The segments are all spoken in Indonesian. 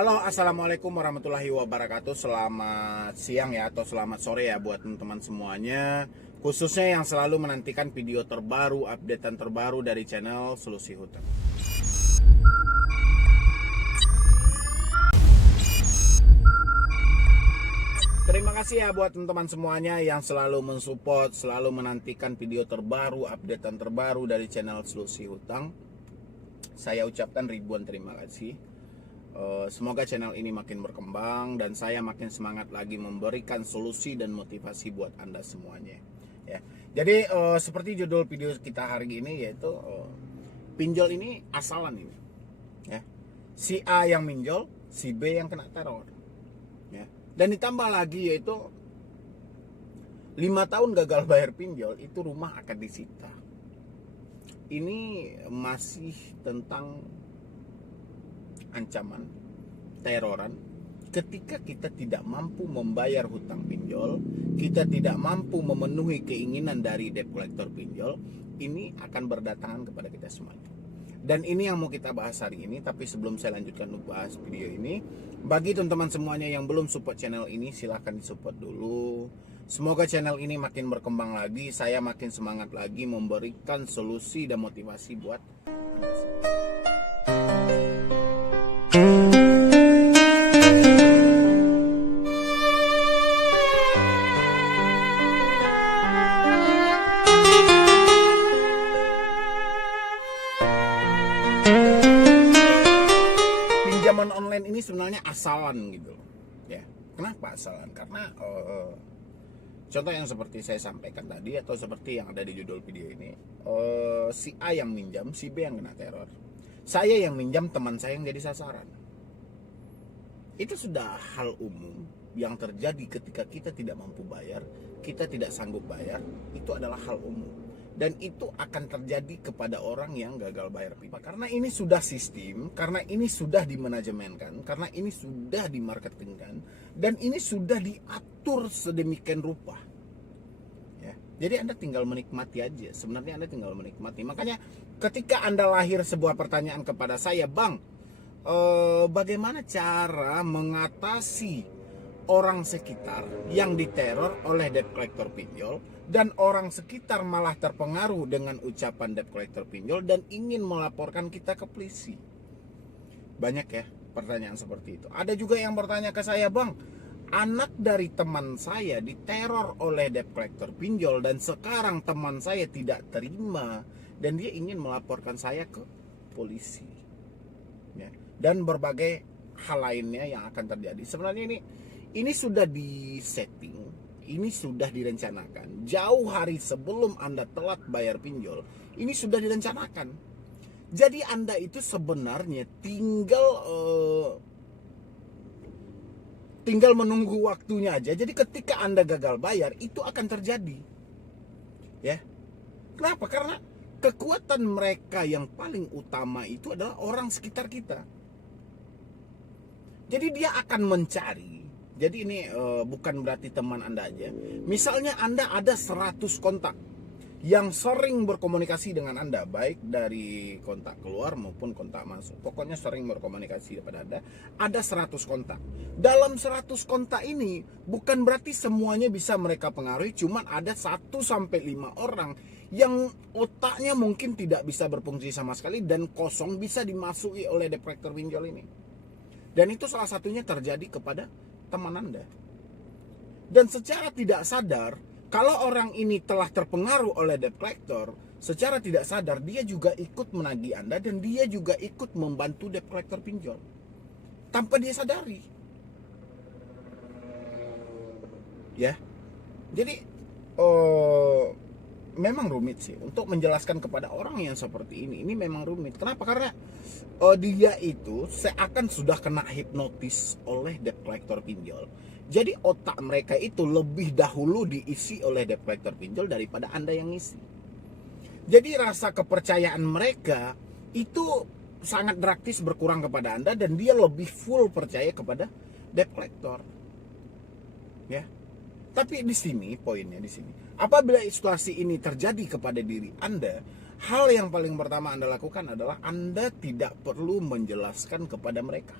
Halo, assalamualaikum warahmatullahi wabarakatuh. Selamat siang ya, atau selamat sore ya buat teman-teman semuanya, khususnya yang selalu menantikan video terbaru, updatean terbaru dari channel Solusi Hutan. Terima kasih ya buat teman-teman semuanya yang selalu mensupport, selalu menantikan video terbaru, updatean terbaru dari channel Solusi Hutang. Saya ucapkan ribuan terima kasih. Semoga channel ini makin berkembang dan saya makin semangat lagi memberikan solusi dan motivasi buat Anda semuanya ya. Jadi seperti judul video kita hari ini, yaitu pinjol ini asalan ini ya. Si A yang minjol, si B yang kena teror ya. Dan ditambah lagi yaitu 5 tahun gagal bayar pinjol, itu rumah akan disita. Ini masih tentang ancaman teroran ketika kita tidak mampu membayar hutang pinjol, kita tidak mampu memenuhi keinginan dari debt collector pinjol. Ini akan berdatangan kepada kita semuanya. Dan ini yang mau kita bahas hari ini. Tapi sebelum saya lanjutkan bahas video ini, bagi teman-teman semuanya yang belum support channel ini, silahkan disupport dulu. Semoga channel ini makin berkembang lagi, saya makin semangat lagi memberikan solusi dan motivasi buat Anda semua. Pinjaman online ini sebenarnya asalan gitu ya. Kenapa asalan? Karena contoh yang seperti saya sampaikan tadi, atau seperti yang ada di judul video ini, si A yang minjam, si B yang kena teror. Saya yang minjam, teman saya yang jadi sasaran. Itu sudah hal umum yang terjadi ketika kita tidak mampu bayar, kita tidak sanggup bayar. Itu adalah hal umum. Dan itu akan terjadi kepada orang yang gagal bayar pipa. Karena ini sudah sistem, karena ini sudah dimanajemenkan, karena ini sudah dimarketingkan, dan ini sudah diatur sedemikian rupa. Ya. Jadi Anda tinggal menikmati aja. Sebenarnya Anda tinggal menikmati. Makanya ketika Anda lahir sebuah pertanyaan kepada saya, Bang, bagaimana cara mengatasi orang sekitar yang diteror oleh debt collector pinjol, dan orang sekitar malah terpengaruh dengan ucapan debt collector pinjol dan ingin melaporkan kita ke polisi? Banyak ya pertanyaan seperti itu. Ada juga yang bertanya ke saya, Bang, anak dari teman saya diteror oleh debt collector pinjol dan sekarang teman saya tidak terima dan dia ingin melaporkan saya ke polisi ya. Dan berbagai hal lainnya yang akan terjadi. Sebenarnya ini sudah disetting, ini sudah direncanakan jauh hari sebelum Anda telat bayar pinjol. Ini sudah direncanakan. Jadi Anda itu sebenarnya tinggal menunggu waktunya aja. Jadi ketika Anda gagal bayar, itu akan terjadi ya. Kenapa? Karena kekuatan mereka yang paling utama itu adalah orang sekitar kita. Jadi dia akan mencari. Jadi ini bukan berarti teman Anda aja. Misalnya Anda ada 100 kontak yang sering berkomunikasi dengan Anda, baik dari kontak keluar maupun kontak masuk. Pokoknya sering berkomunikasi kepada Anda. Ada 100 kontak. Dalam 100 kontak ini bukan berarti semuanya bisa mereka pengaruhi. Cuman ada 1-5 orang yang otaknya mungkin tidak bisa berfungsi sama sekali dan kosong, bisa dimasuki oleh debt collector pinjol ini. Dan itu salah satunya terjadi kepada teman Anda. Dan secara tidak sadar, kalau orang ini telah terpengaruh oleh debt collector, secara tidak sadar dia juga ikut menagih Anda dan dia juga ikut membantu debt collector pinjol tanpa dia sadari. Ya. Jadi memang rumit sih untuk menjelaskan kepada orang yang seperti ini. Ini memang rumit. Kenapa? Karena dia itu seakan sudah kena hipnotis oleh debt collector pinjol. Jadi otak mereka itu lebih dahulu diisi oleh debt collector pinjol daripada Anda yang isi. Jadi rasa kepercayaan mereka itu sangat drastis berkurang kepada Anda dan dia lebih full percaya kepada debt collector. Ya. Tapi di sini poinnya di sini. Apabila situasi ini terjadi kepada diri Anda, hal yang paling pertama Anda lakukan adalah Anda tidak perlu menjelaskan kepada mereka.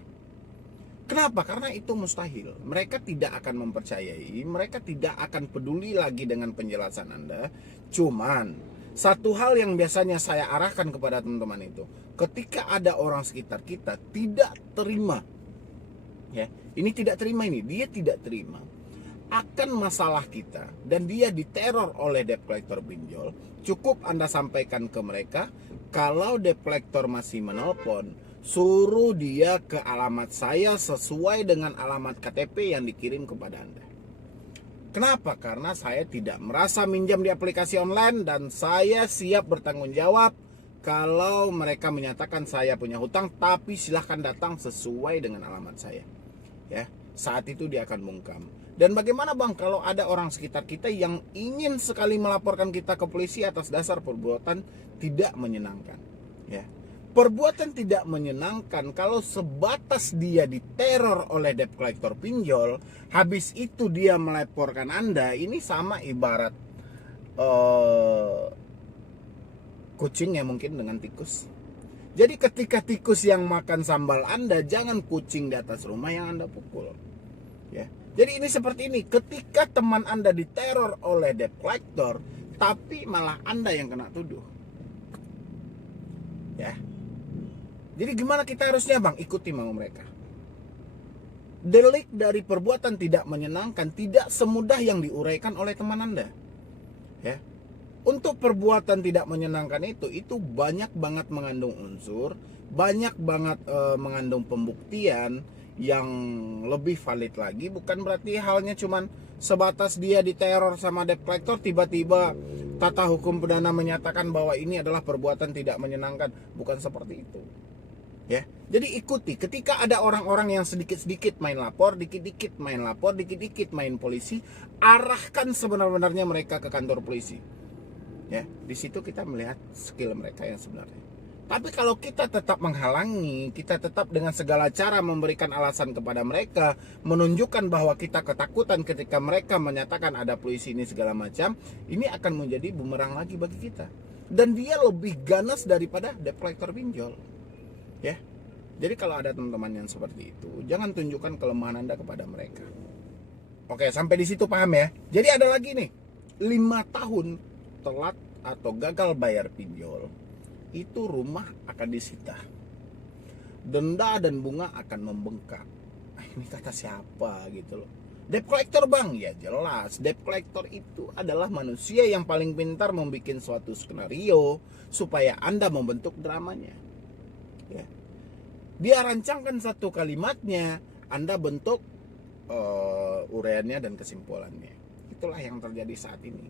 Kenapa? Karena itu mustahil. Mereka tidak akan mempercayai, mereka tidak akan peduli lagi dengan penjelasan Anda. Cuman satu hal yang biasanya saya arahkan kepada teman-teman itu, ketika ada orang sekitar kita tidak terima, ya, ini tidak terima, ini dia tidak terima akan masalah kita dan dia diteror oleh debt collector pinjol, cukup Anda sampaikan ke mereka, kalau debt collector masih menelpon, suruh dia ke alamat saya sesuai dengan alamat KTP yang dikirim kepada Anda. Kenapa? Karena saya tidak merasa minjam di aplikasi online dan saya siap bertanggung jawab kalau mereka menyatakan saya punya hutang, tapi silahkan datang sesuai dengan alamat saya. Ya, saat itu dia akan bungkam. Dan bagaimana Bang kalau ada orang sekitar kita yang ingin sekali melaporkan kita ke polisi atas dasar perbuatan tidak menyenangkan, ya. Perbuatan tidak menyenangkan kalau sebatas dia diteror oleh debt collector pinjol, habis itu dia melaporkan Anda, ini sama ibarat kucing ya mungkin dengan tikus. Jadi ketika tikus yang makan sambal Anda, jangan kucing di atas rumah yang Anda pukul, ya. Jadi ini seperti ini, ketika teman Anda diteror oleh debt collector, tapi malah Anda yang kena tuduh, ya. Jadi gimana kita harusnya Bang? Ikuti mau mereka. Delik dari perbuatan tidak menyenangkan tidak semudah yang diuraikan oleh teman Anda, ya. Untuk perbuatan tidak menyenangkan itu banyak banget mengandung unsur, banyak banget mengandung pembuktian yang lebih valid lagi. Bukan berarti halnya cuman sebatas dia diteror sama debt collector, tiba-tiba tata hukum pidana menyatakan bahwa ini adalah perbuatan tidak menyenangkan. Bukan seperti itu, ya. Jadi ikuti, ketika ada orang-orang yang sedikit-sedikit main lapor, dikit-dikit main lapor, dikit-dikit main polisi, arahkan sebenar-benarnya mereka ke kantor polisi, ya. Di situ kita melihat skill mereka yang sebenarnya. Tapi kalau kita tetap menghalangi, kita tetap dengan segala cara memberikan alasan kepada mereka, menunjukkan bahwa kita ketakutan ketika mereka menyatakan ada polisi ini segala macam, ini akan menjadi bumerang lagi bagi kita. Dan dia lebih ganas daripada debt collector pinjol, ya. Jadi kalau ada teman-teman yang seperti itu, jangan tunjukkan kelemahan Anda kepada mereka. Oke, sampai di situ paham ya. Jadi ada lagi nih, 5 tahun telat atau gagal bayar pinjol, itu rumah akan disita, denda dan bunga akan membengkak. Ini kata siapa gitu loh? Debt collector Bang? Ya jelas, debt collector itu adalah manusia yang paling pintar membuat suatu skenario supaya Anda membentuk dramanya, ya. Dia rancangkan satu kalimatnya, Anda bentuk uraiannya dan kesimpulannya. Itulah yang terjadi saat ini.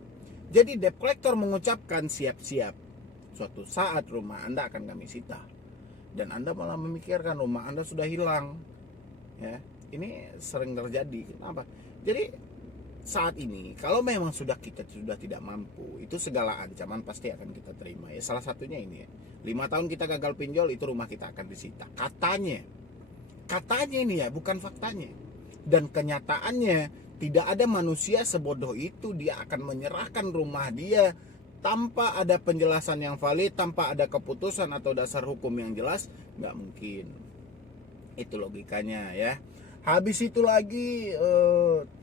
Jadi debt collector mengucapkan siap-siap, suatu saat rumah Anda akan kami sita, dan Anda malah memikirkan rumah Anda sudah hilang, ya. Ini sering terjadi. Kenapa? Jadi saat ini kalau memang kita sudah tidak mampu, itu segala ancaman pasti akan kita terima, ya. Salah satunya ini, ya. 5 tahun kita gagal pinjol, itu rumah kita akan disita. Katanya ini, ya, bukan faktanya. Dan kenyataannya tidak ada manusia sebodoh itu dia akan menyerahkan rumah dia tanpa ada penjelasan yang valid, tanpa ada keputusan atau dasar hukum yang jelas. Nggak mungkin. Itu logikanya, ya. Habis itu lagi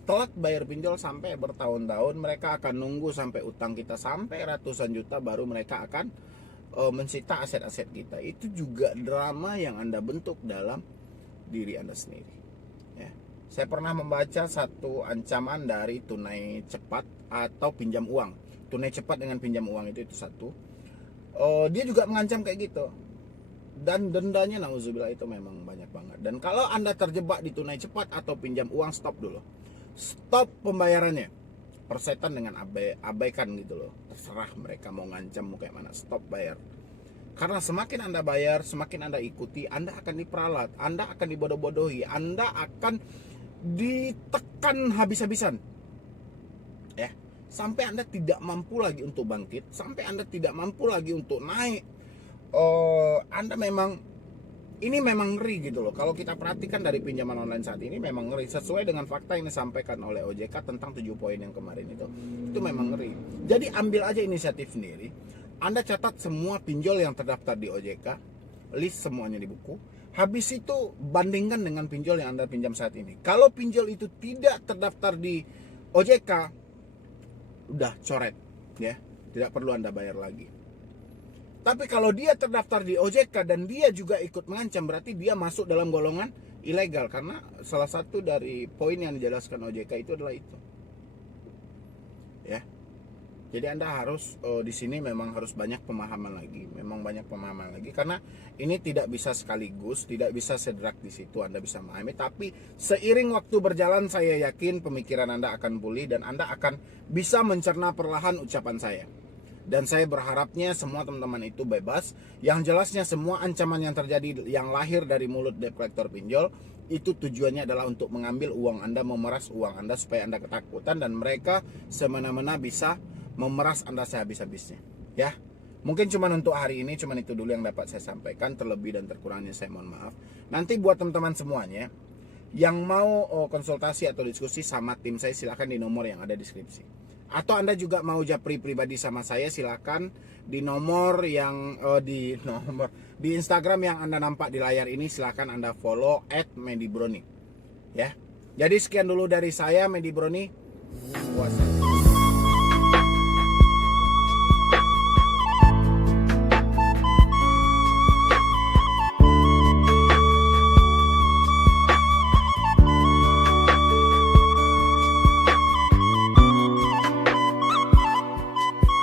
telat bayar pinjol sampai bertahun-tahun, mereka akan nunggu sampai utang kita sampai ratusan juta baru mereka akan mensita aset-aset kita. Itu juga drama yang Anda bentuk dalam diri Anda sendiri, ya. Saya pernah membaca satu ancaman dari tunai cepat atau pinjam uang. Tunai cepat dengan pinjam uang itu satu. Dia juga mengancam kayak gitu. Dan dendanya nauzubillah itu memang banyak banget. Dan kalau Anda terjebak di tunai cepat atau pinjam uang, stop dulu. Stop pembayarannya. Persetan dengan abaikan gitu loh. Terserah mereka mau ngancam mau kayak mana, stop bayar. Karena semakin Anda bayar, semakin Anda ikuti, Anda akan diperalat, Anda akan dibodoh-bodohi, Anda akan ditekan habis-habisan, ya. Sampai Anda tidak mampu lagi untuk bangkit, sampai Anda tidak mampu lagi untuk naik. Anda ini memang ngeri gitu loh. Kalau kita perhatikan dari pinjaman online saat ini memang ngeri. Sesuai dengan fakta yang disampaikan oleh OJK tentang 7 poin yang kemarin itu memang ngeri. Jadi ambil aja inisiatif sendiri. Anda catat semua pinjol yang terdaftar di OJK, list semuanya di buku. Habis itu bandingkan dengan pinjol yang Anda pinjam saat ini. Kalau pinjol itu tidak terdaftar di OJK, udah coret ya, tidak perlu Anda bayar lagi. Tapi kalau dia terdaftar di OJK dan dia juga ikut mengancam, berarti dia masuk dalam golongan ilegal, karena salah satu dari poin yang dijelaskan OJK itu adalah itu. Ya. Jadi Anda harus di sini memang harus banyak pemahaman lagi, karena ini tidak bisa sekaligus, tidak bisa sederak di situ Anda bisa memahami, tapi seiring waktu berjalan saya yakin pemikiran Anda akan pulih dan Anda akan bisa mencerna perlahan ucapan saya. Dan saya berharapnya semua teman-teman itu bebas. Yang jelasnya semua ancaman yang terjadi yang lahir dari mulut debt collector pinjol itu tujuannya adalah untuk mengambil uang Anda, memeras uang Anda supaya Anda ketakutan dan mereka semena-mena bisa memeras Anda sehabis-habisnya. Ya, mungkin cuman untuk hari ini cuman itu dulu yang dapat saya sampaikan. Terlebih dan terkurangnya saya mohon maaf. Nanti buat teman-teman semuanya yang mau konsultasi atau diskusi sama tim saya, silakan di nomor yang ada di deskripsi. Atau Anda juga mau japri pribadi sama saya, silakan di nomor yang di Instagram yang Anda nampak di layar ini, silakan Anda follow @mendibroni. Ya. Jadi sekian dulu dari saya, Mendibroni. Wassalam.